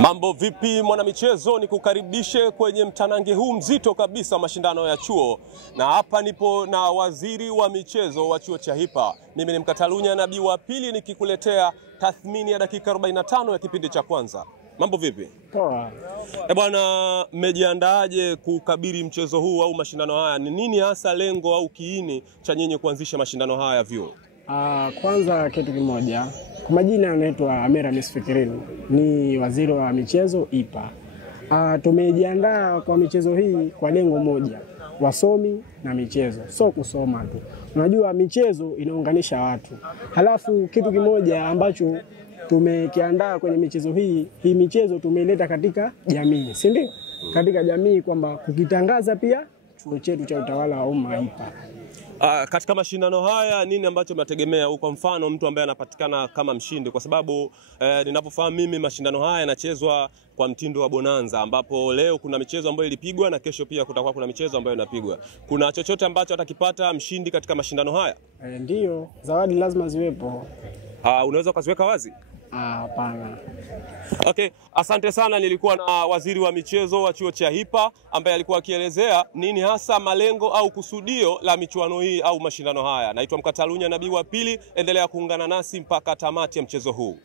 Mambo vipi mwanamichezo, ni kukaribishe kwenye mtanange huu mzito kabisa mashindano ya chuo, na hapa nipo na waziri wa michezo wa chuo cha Hipa. Mimi ni Mkatalunya Nabii wa pili nikikuletea tathmini ya dakika 45 ya kipindi cha kwanza. Mambo vipi? Poa. Bwana, mmejiandaaje kukabili mchezo huu au mashindano haya? Ni nini hasa lengo au kiini cha nyinyi kuanzisha mashindano haya vyuo? Kwanza kitu kimoja. Kwa majina anaitwa Amera Misfikirini, ni waziri wa michezo Hipa. Tumejiandaa kwa michezo hii kwa lengo moja, wasomi na michezo, sio kusoma tu. Unajua michezo inaunganisha watu. Halafu kitu kimoja ambacho tumekiandaa kwenye michezo hii michezo tumeileta katika jamii, si ndio? Katika jamii kwamba kukitangaza pia chuo chetu cha utawala wa umma Hipa. Katika mashindano haya nini ambacho mnategemea? Kwa mfano mtu ambaye anapatikana kama mshindi, kwa sababu ninapofahamu mimi mashindano haya yanachezwa kwa mtindo wa bonanza, ambapo leo kuna michezo ambayo ilipigwa na kesho pia kutakuwa kuna michezo ambayo inapigwa. Kuna chochote ambacho atakipata mshindi katika mashindano haya? Ndio, zawadi lazima ziwepo. Unaweza kuziweka wazi? Hapana. Okay, asante sana. Nilikuwa na waziri wa michezo wa chuo cha Hipa ambaye alikuwa akielezea nini hasa malengo au kusudio la michuano hii au mashindano haya. Naitwa Mkatalunya Nabii wa pili, endelea kuungana nasi mpaka tamati ya mchezo huu.